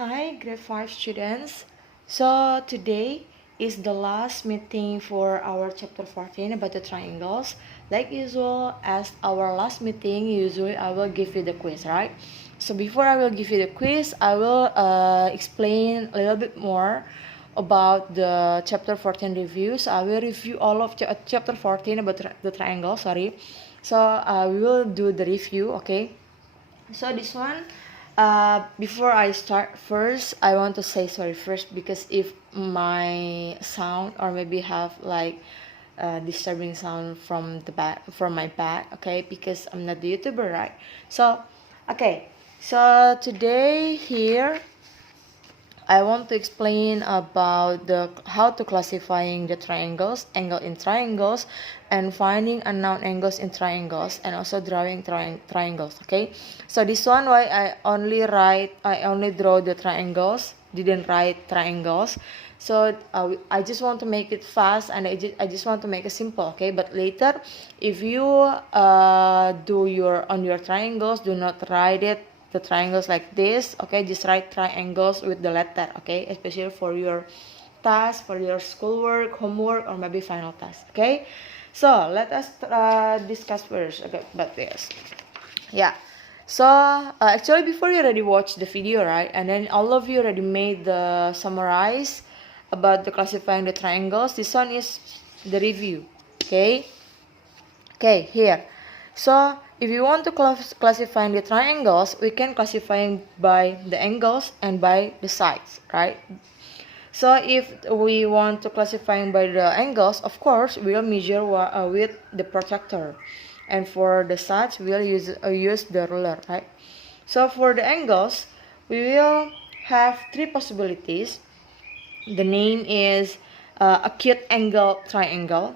Hi, grade 5 students. So today is the last meeting for our chapter 14 about the triangles. Like usual, as our last meeting, usually I will give you the quiz, right? So before I will give you the quiz, I will explain a little bit more about the chapter 14 review. So I will review all of chapter 14 about the triangle, sorry. So we will do the review, okay? So this one, before I start, first I want to say sorry first because if my sound or maybe have like disturbing sound from the back, from my back, okay, because I'm not the YouTuber, right? So okay, so today here I want to explain about the how to classifying the triangles, angle in triangles, and finding unknown angles in triangles, and also drawing triangles. Okay, so this one why I only draw the triangles, didn't write triangles. So I just want to make it fast and I just want to make it simple. Okay, but later if you do your triangles, do not write it the triangles like this, okay, just write triangles with the letter, okay, especially for your task, for your schoolwork, homework, or maybe final task, okay. So let us discuss first about this. Yeah, so actually before you already watched the video, right, and then all of you already made the summarize about the classifying the triangles. This one is the review, okay. Here. So if you want to classify the triangles, we can classify by the angles and by the sides, right? So if we want to classify by the angles, of course, we'll measure with the protractor. And for the sides, we'll use the ruler, right? So for the angles, we will have three possibilities. The name is acute angle triangle,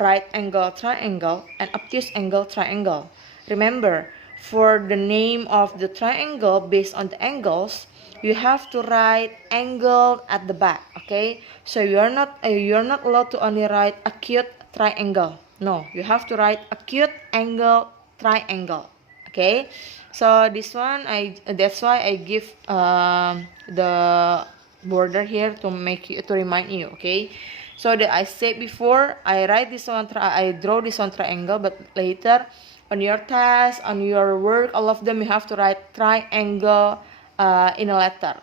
right angle triangle, and obtuse angle triangle. Remember, for the name of the triangle based on the angles, you have to write angle at the back. Okay, so you're not allowed to only write acute triangle. No, you have to write acute angle triangle. Okay, so this one that's why I give the border here to make you to remind you, okay. So that I said before, I draw this one triangle, but later on your test, on your work, all of them you have to write triangle in a letter,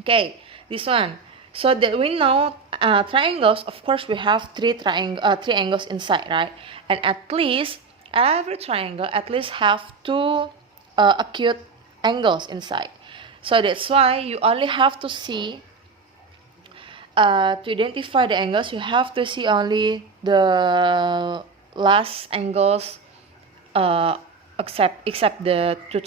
okay. This one, so that we know triangles, of course we have three angles inside, right? And at least every triangle at least have two acute angles inside. So that's why you only have to see to identify the angles, you have to see only the last angles except the two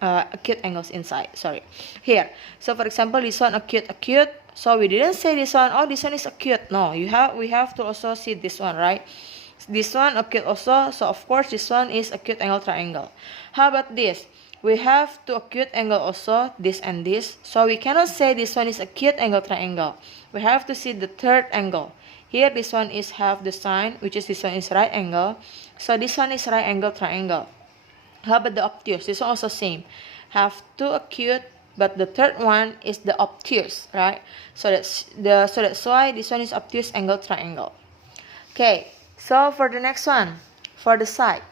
acute angles inside. Sorry. Here. So for example, this one acute. So we didn't say this one, oh this one is acute. No, we have to also see this one, right? This one acute also, so of course this one is acute angle triangle. How about this? We have two acute angle also, this and this. So we cannot say this one is acute angle triangle. We have to see the third angle. Here this one is have the sign, which is this one is right angle. So this one is right angle triangle. How about the obtuse? This one also same. Have two acute, but the third one is the obtuse, right? So that's why this one is obtuse angle triangle. Okay, so for the next one, for the side.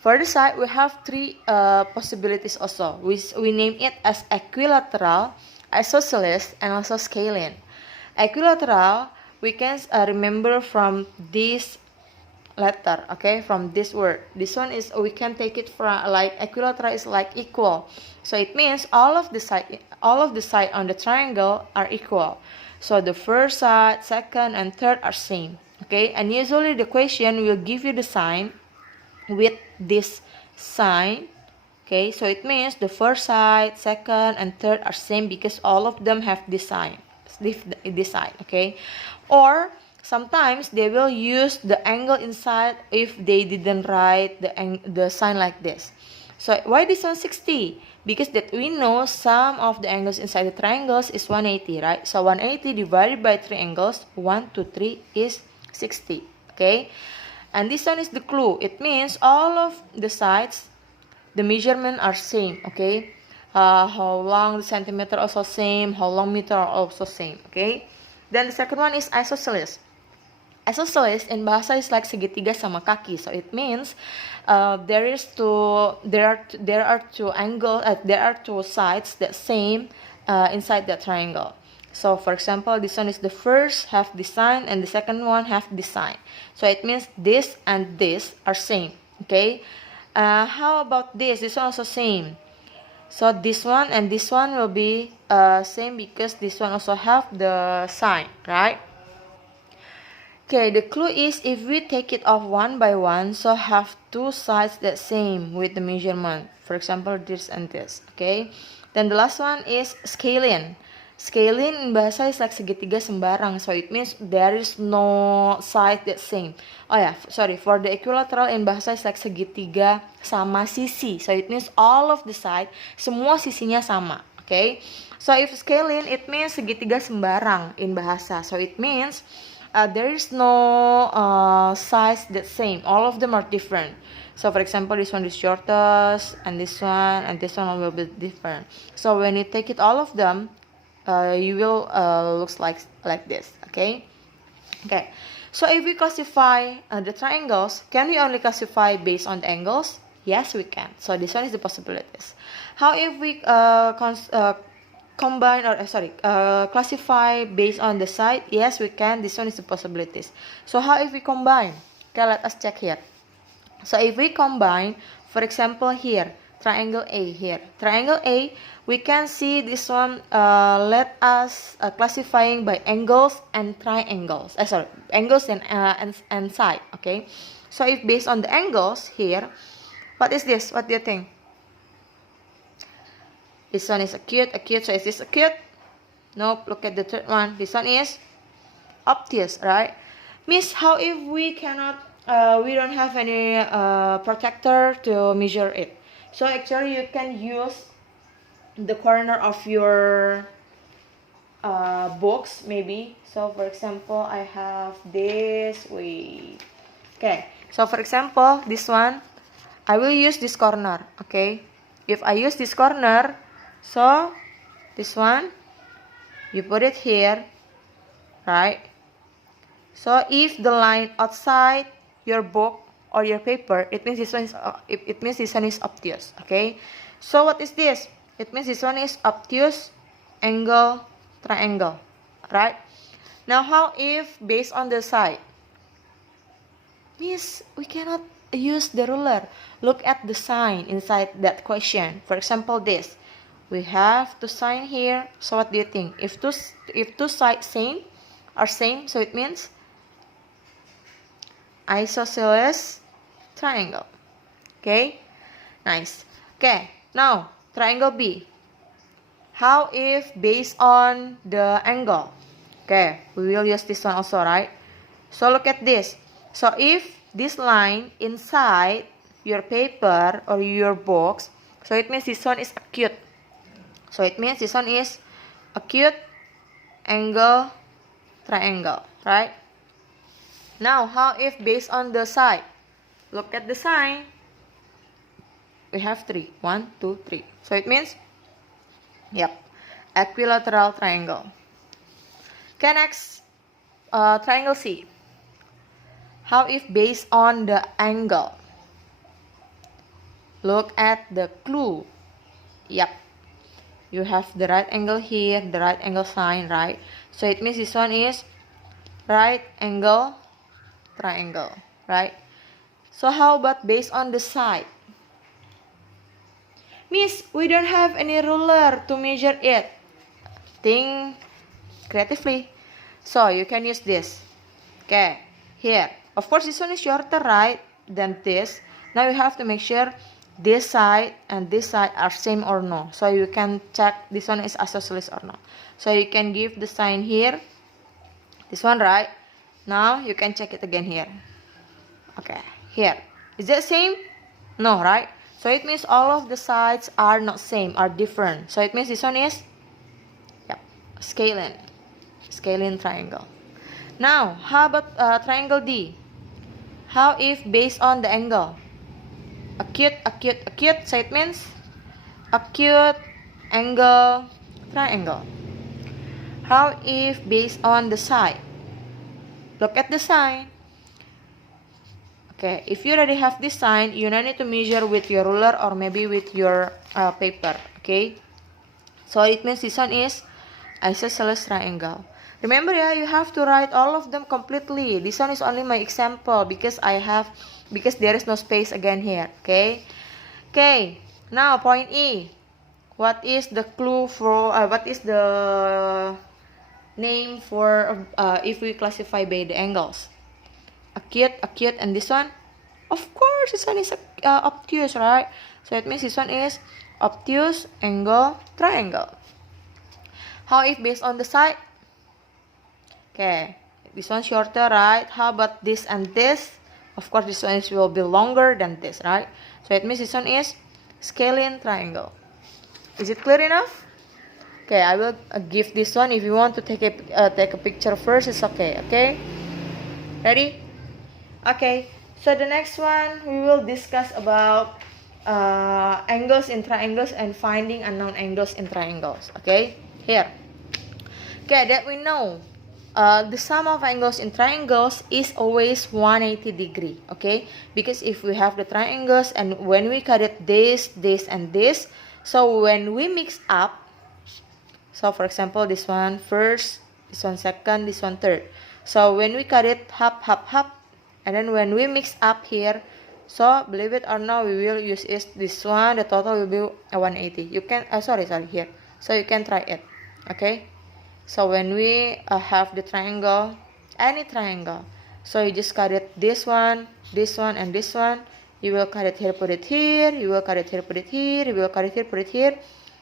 For the side, we have three possibilities also. We name it as equilateral, isosceles, and also scalene. Equilateral, we can remember from this letter, okay, from this word. This one is, we can take it from like equilateral is like equal. So it means all of the side on the triangle are equal. So the first side, second, and third are same. Okay, and usually the question will give you the sign with this sign. Okay, so it means the first side, second, and third are same because all of them have this sign. This sign, okay. Or sometimes they will use the angle inside if they didn't write the sign like this. So why this one 60? Because that we know sum of the angles inside the triangles is 180, right? So 180 divided by 3 angles, 1, 2, 3 is 60, okay. And this one is the clue. It means all of the sides, the measurement are same, okay. how long the centimeter also same, how long meter also same. Okay. Then the second one is isosceles. Isosceles in bahasa is like segitiga sama kaki. So it means there are two sides that same inside the triangle. So for example, this one is the first half this sign and the second one half this sign. So it means this and this are same. Okay. How about this? This one also same. So this one and this one will be same because this one also have the sign, right? Okay, the clue is if we take it off one by one, so have two sides that same with the measurement. For example, this and this. Okay. Then the last one is scalene. Scalene in bahasa is like segitiga sembarang. So it means there is no side that same. Oh yeah, sorry. For the equilateral in bahasa is like segitiga sama sisi. So it means all of the side, semua sisinya sama. Okay. So if scalene, it means segitiga sembarang in bahasa. So it means there is no size that same. All of them are different. So for example, this one is shortest, and this one will be different. So when you take it all of them, you will looks like this. Okay. Okay. So if we classify the triangles, can we only classify based on the angles? Yes, we can. So this one is the possibilities. How if we classify based on the side? Yes, we can. This one is the possibilities. So how if we combine? Okay, let us check here. So if we combine, for example, here triangle A here, triangle A, we can see this one. Let us classifying by angles and triangles. Angles and side. Okay. So if based on the angles here, what is this? What do you think? This one is acute. So is this acute? Nope. Look at the third one. This one is obtuse, right? Miss, how if we cannot, we don't have any protector to measure it? So actually you can use the corner of your box maybe. So for example, I have this way. Okay. So for example, this one, I will use this corner. Okay. If I use this corner, so this one, you put it here, right? So if the line outside your book or your paper, it means this one is obtuse. Okay. So what is this? It means this one is obtuse, angle, triangle, right? Now how if based on the side? Miss, we cannot use the ruler. Look at the sign inside that question. For example, this. We have two sign here. So what do you think? If two sides are same, so it means isosceles triangle. Okay? Nice. Okay, now triangle B. How if based on the angle? Okay, we will use this one also, right? So look at this. So if this line inside your paper or your box, so it means this one is acute. So it means this one is acute, angle, triangle, right? Now, how if based on the side? Look at the sign. We have 3. 1, 2, 3. So it means, yep, equilateral triangle. Okay, next, triangle C. How if based on the angle? Look at the clue. Yep. You have the right angle here, the right angle sign, right? So it means this one is right angle triangle, right? So how about based on the side? Miss, we don't have any ruler to measure it. Think creatively. So you can use this. Okay, here. Of course, this one is shorter, right, than this. Now you have to make sure this side and this side are same or no. So you can check this one is isosceles or not. So you can give the sign here. This one, right? Now you can check it again here. Okay, here. Is that same? No, right? So it means all of the sides are not same, are different. So it means this one is, yep, scalene triangle. Now, how about triangle D? How if based on the angle? Acute. So it means acute, angle triangle? How if based on the side? Look at the sign. Okay, if you already have this sign, you don't need to measure with your ruler or maybe with your paper. Okay, so it means this one is isosceles triangle. Remember, yeah, you have to write all of them completely. This one is only my example because there is no space again here. Okay, now point E. What is the clue for what is the name for if we classify by the angles? Acute, and this one? Of course, this one is obtuse, right? So it means this one is obtuse angle triangle. How if based on the side? Okay, this one shorter, right? How about this and this? Of course, this one will be longer than this, right? So it means this one is scalene triangle. Is it clear enough? Okay, I will give this one. If you want to take a picture first, it's okay. Okay, ready? Okay, so the next one we will discuss about angles in triangles and finding unknown angles in triangles. Okay, here. Okay, that we know the sum of angles in triangles is always 180 degree. Okay, because if we have the triangles and when we cut it this, and this, so when we mix up, so for example this one first, this one second, this one third. So when we cut it half, and then when we mix up here, so believe it or not, we will use this one. The total will be 180. You can sorry here. So you can try it. Okay. So when we have the triangle, any triangle, so you just cut it this one, and this one. You will cut it here, put it here. You will cut it here, put it here. You will cut it here, put it here.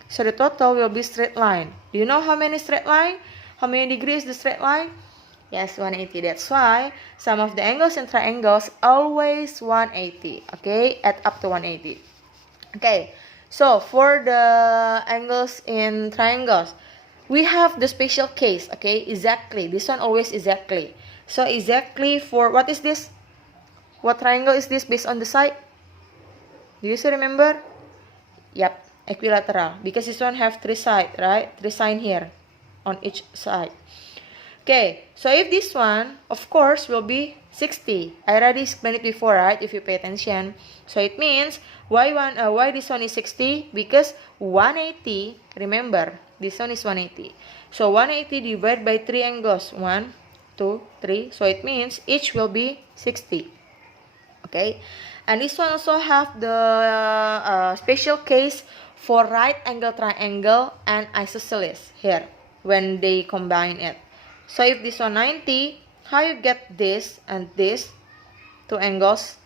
So the total will be straight line. Do you know how many straight line? How many degrees the straight line? Yes, 180. That's why sum of the angles in triangles always 180. Okay, add up to 180. Okay, so for the angles in triangles, we have the special case. Okay, exactly. This one always exactly. So exactly for what is this? What triangle is this based on the side? Do you still remember? Yep, equilateral. Because this one have 3 sides, right? 3 sign here on each side. Okay, so if this one, of course, will be 60. I already explained it before, right? If you pay attention. So it means why this one is 60? Because 180, remember, this one is 180. So 180 divided by 3 angles. 1, 2, 3. So it means each will be 60. Okay, and this one also have the special case for right angle triangle and isosceles here when they combine it. So if this one 90, how you get this and this 2 angles?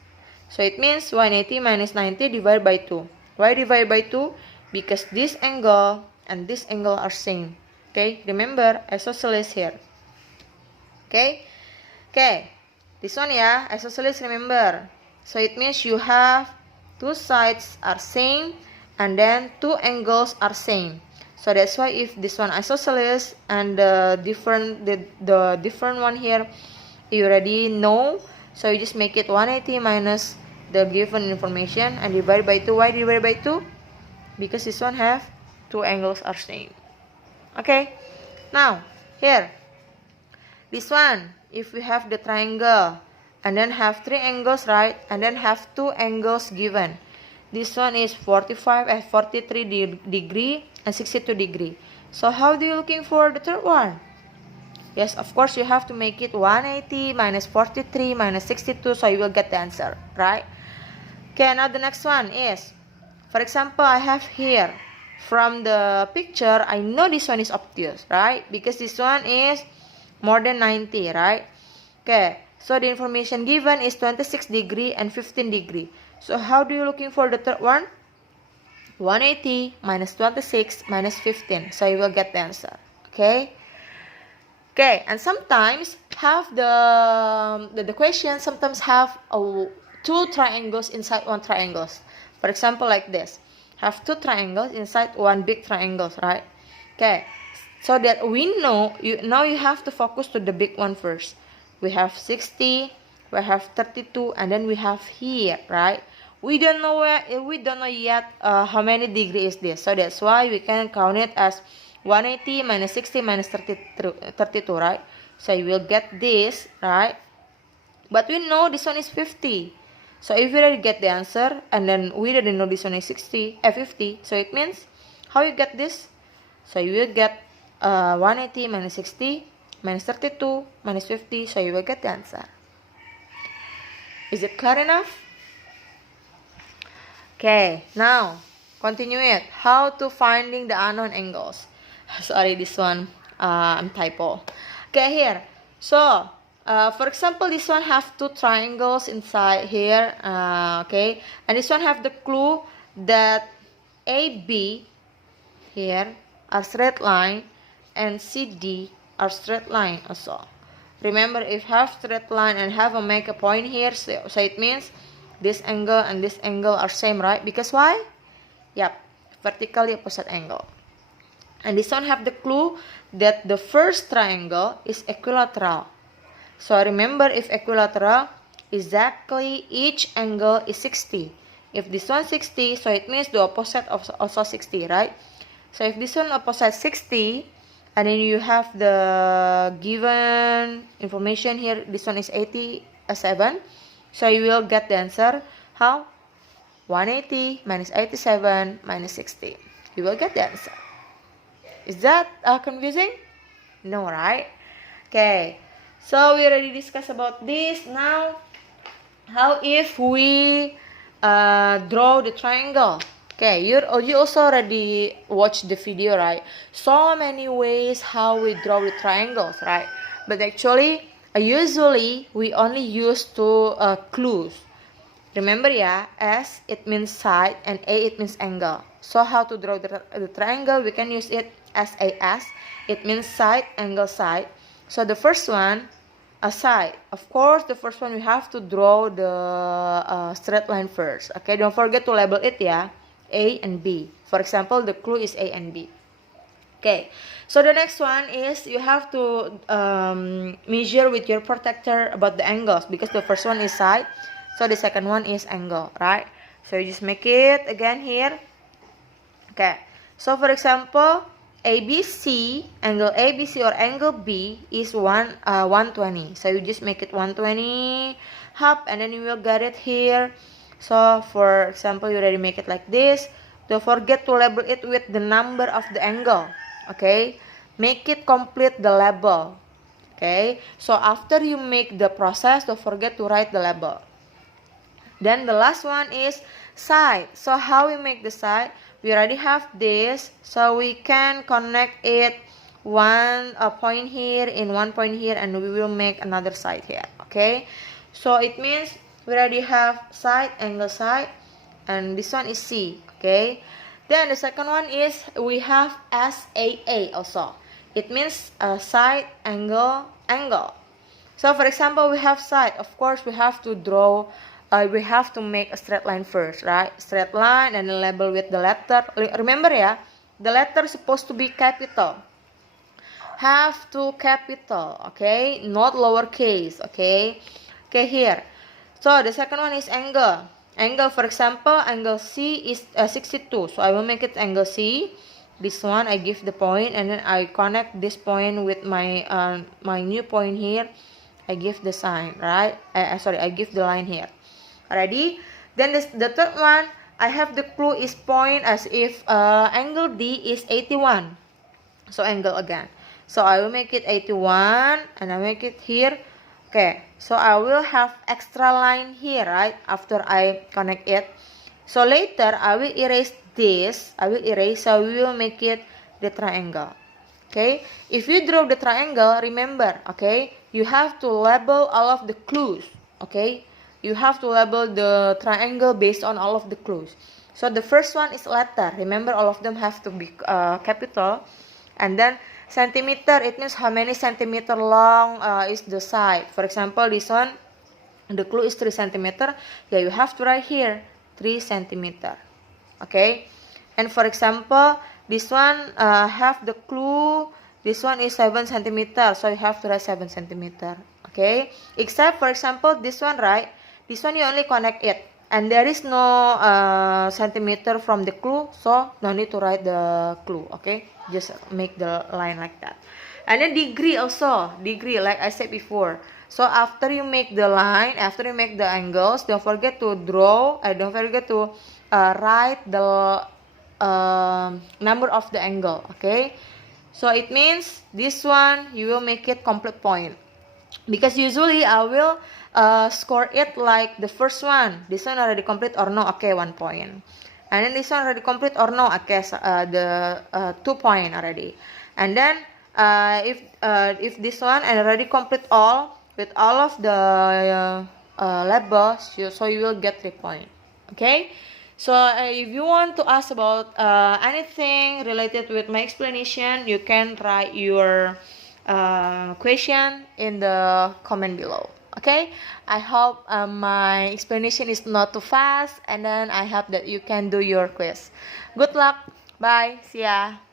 So it means 180 minus 90 divided by 2. Why divided by 2? Because this angle and this angle are same. Okay, remember isosceles here. Okay, this one, yeah, isosceles, remember. So it means you have 2 sides are same and then 2 angles are same. So that's why if this one isosceles and the different one here you already know, so you just make it 180 minus the given information and divide by 2. Why divide by 2? Because this one have 2 angles are same. Okay, now here this one, if we have the triangle and then have 3 angles, right, and then have 2 angles given, this one is 43 degree and 62 degree. So how do you looking for the third one? Yes, of course you have to make it 180 minus 43 minus 62, so you will get the answer, right? Okay, now the next one is, for example, I have here from the picture, I know this one is obtuse, right? Because this one is more than 90, right? Okay, so the information given is 26 degree and 15 degree. So how do you looking for the third one? 180 minus 26 minus 15. So you will get the answer. Okay. Okay, and sometimes have the question sometimes have 2 triangles inside 1 triangle. For example, like this. Have 2 triangles inside 1 big triangle, right? Okay. So that we know, now you have to focus to the big one first. We have 60, we have 32, and then we have here, right? we don't know yet how many degree is this. So that's why we can count it as 180 minus 60 minus 32, right? So you will get this, right? But we know this one is 50. So if we already get the answer, and then we already know this one is 50, so it means, how you get this? So you will get 180 minus 60 minus 32 minus 50, so you will get the answer. Is it clear enough? Okay, now continue it. How to finding the unknown angles. Sorry, this one I'm typo. Okay, here. So for example, this one have two triangles inside here. Okay, and this one have the clue that AB here are straight line and CD are straight line also. Remember, if have straight line and have a make a point here, so it means this angle and this angle are same, right? Because why? Yep, vertically opposite angle. And this one have the clue that the first triangle is equilateral. So remember, if equilateral, exactly each angle is 60. If this one 60, so it means the opposite also 60, right? So if this one opposite 60, and then you have the given information here, this one is 87. So you will get the answer. How? 180 minus 87 minus 60. You will get the answer. Is that confusing? No, right? Okay. So we already discussed about this. Now, how if we draw the triangle? Okay, you also already watched the video, right? So many ways how we draw the triangles, right? But actually, usually we only use two clues. Remember, yeah, S it means side and A it means angle. So how to draw the triangle? We can use it as SAS. It means side, angle, side. So the first one, a side. Of course, the first one we have to draw the straight line first. Okay, don't forget to label it, yeah. A and B. For example, the clue is A and B. Okay, so the next one is you have to measure with your protractor about the angles, because the first one is side, so the second one is angle, right? So you just make it again here. Okay, so for example, ABC, angle ABC or angle B is 120. So you just make it 120 half, and then you will get it here. So for example, you already make it like this. Don't forget to label it with the number of the angle. Okay, make it complete the label. Okay, so after you make the process, don't forget to write the label. Then the last one is side. So how we make the side? We already have this, so we can connect it one point here in one point here, and we will make another side here. Okay, so it means we already have side, angle, side, and this one is C. Okay, then the second one is we have SAA also. It means side, angle, angle. So for example, we have side. Of course, we have to draw. We have to make a straight line first, right? Straight line and then label with the letter. Remember, yeah, the letter is supposed to be capital. Have to capital, okay? Not lowercase, okay? Okay, here. So the second one is angle. Angle, for example, angle C is 62. So I will make it angle C. This one I give the point, and then I connect this point with my my new point here. I give the sign, right? Sorry, I give the line here. Ready? Then the third one, I have the clue is point as if angle D is 81. So angle again. So I will make it 81, and I make it here. Okay, so I will have extra line here, right? After I connect it. So later I will erase this. So we will make it the triangle. Okay, if you draw the triangle, remember, okay, you have to label all of the clues. Okay, you have to label the triangle based on all of the clues. So the first one is letter. Remember, all of them have to be capital. And then centimeter, it means how many centimeter long is the side. For example, this one, the clue is 3 centimeter. Yeah, you have to write here 3 centimeter. Okay, and for example, this one have the clue. This one is 7 centimeter, so you have to write 7 centimeter. Okay, except for example this one, right? This one you only connect it. and there is no centimeter from the clue, so no need to write the clue. Okay, just make the line like that. And then degree also, degree like I said before. So after you make the line, after you make the angles, don't forget to draw. Don't forget to write the number of the angle. Okay, so it means this one you will make it complete point, because usually I will score it like the first one. This one already complete or no? Okay, 1 point. And then this one already complete or no? Okay, so, the 2 point already. And then if this one already complete all with all of the labels, so you will get 3 point. Okay. So if you want to ask about anything related with my explanation, you can write your question in the comment below. Okay, I hope my explanation is not too fast, and then I hope that you can do your quiz. Good luck. Bye. See ya.